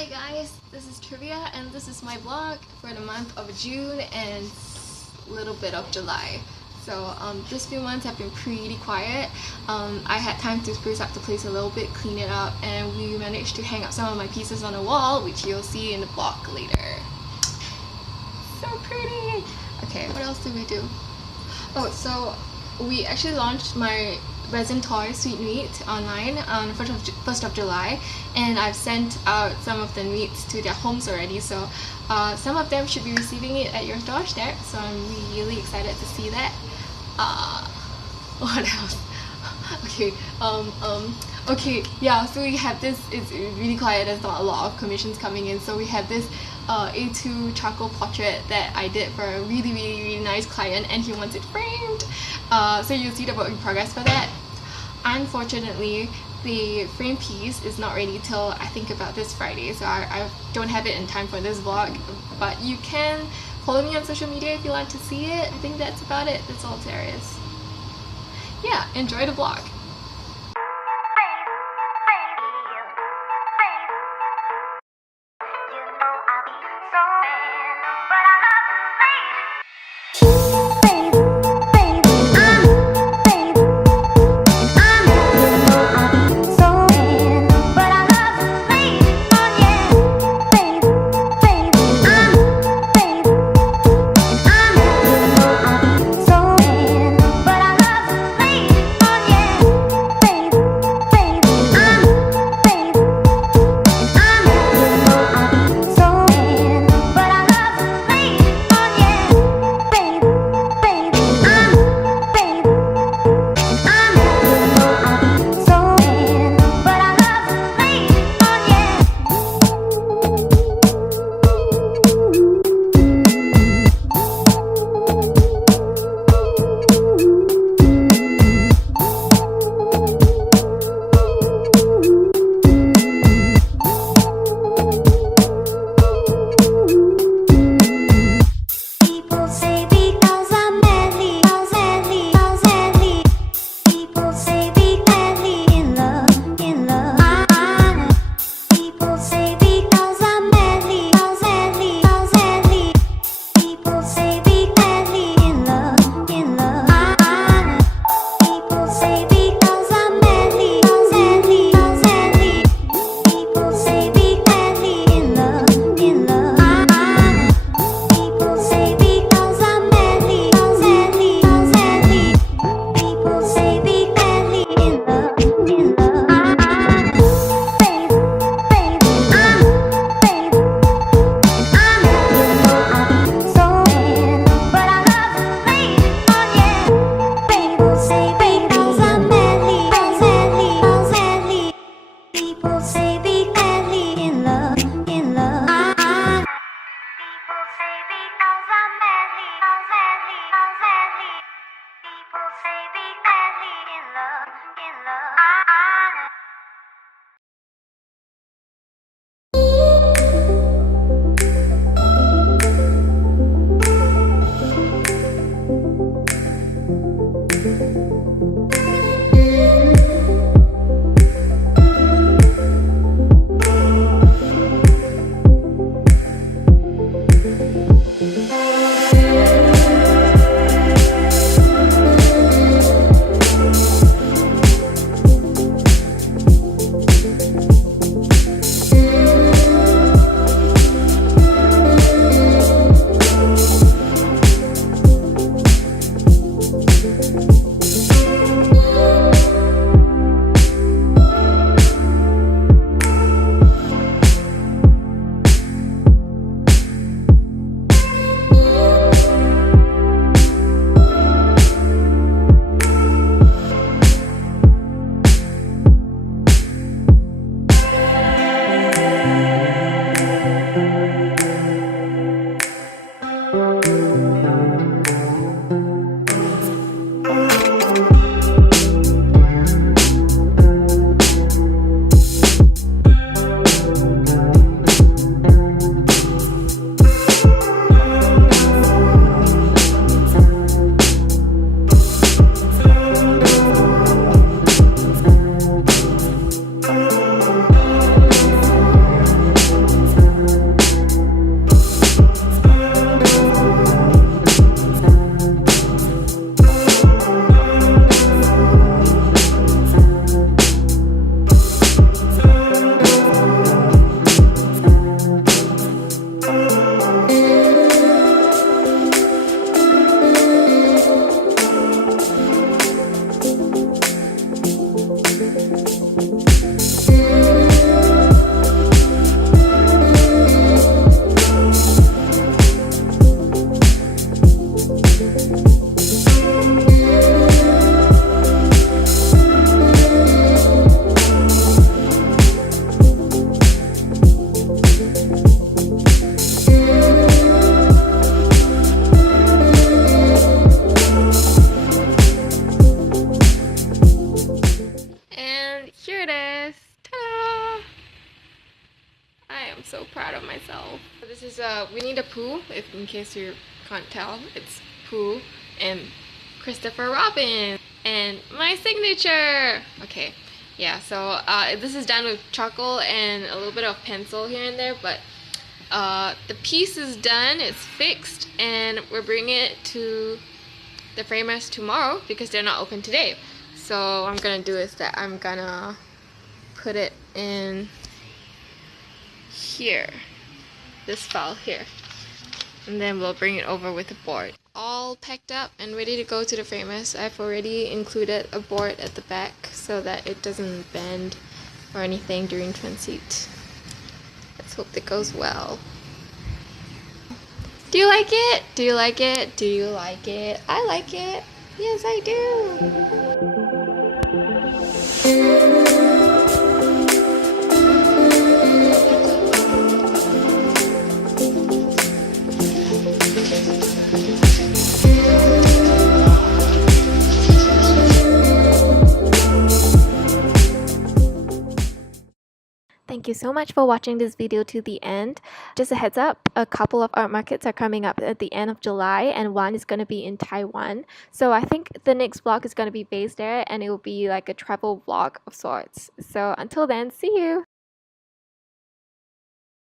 Hi guys, this is Trivia and this is my vlog for the month of June and a little bit of July. So this few months have been pretty quiet. I had time to spruce up the place a little bit, clean it up, and we managed to hang up some of my pieces on the wall, which you'll see in the vlog later. So pretty! Okay, what else did we do? Oh, so we actually launched my resin toy Sweet Nweet online on 1st of July, and I've sent out some of the Nweets to their homes already, so some of them should be receiving it at your doorstep, so I'm really excited to see that. What else? Okay, yeah, so we have this, it's really quiet, there's not a lot of commissions coming in, so we have this A2 charcoal portrait that I did for a really nice client, and he wants it framed. So you'll see the work in progress for that. Unfortunately, the frame piece is not ready till I think about this Friday, so I don't have it in time for this vlog, but you can follow me on social media if you want to see it. I think that's about it. That's all there is. Yeah, enjoy the vlog. And here it is. Ta-da! I am so proud of myself. This is Winnie the Pooh, if in case you can't tell. It's Pooh and Christopher Robin. And my signature! Okay, yeah, so this is done with charcoal and a little bit of pencil here and there, but the piece is done, it's fixed, and we're bringing it to the framers tomorrow because they're not open today. So what I'm gonna do is that I'm gonna put it in here, this file here, and then we'll bring it over with the board. All packed up and ready to go to the framers. I've already included a board at the back so that it doesn't bend or anything during transit. Let's hope that goes well. Do you like it? Do you like it? Do you like it? I like it. Yes, I do. Thank you so much for watching this video to the end. Just a heads up, a couple of art markets are coming up at the end of July and one is going to be in Taiwan. So I think the next vlog is going to be based there and it will be like a travel vlog of sorts. So until then, see you!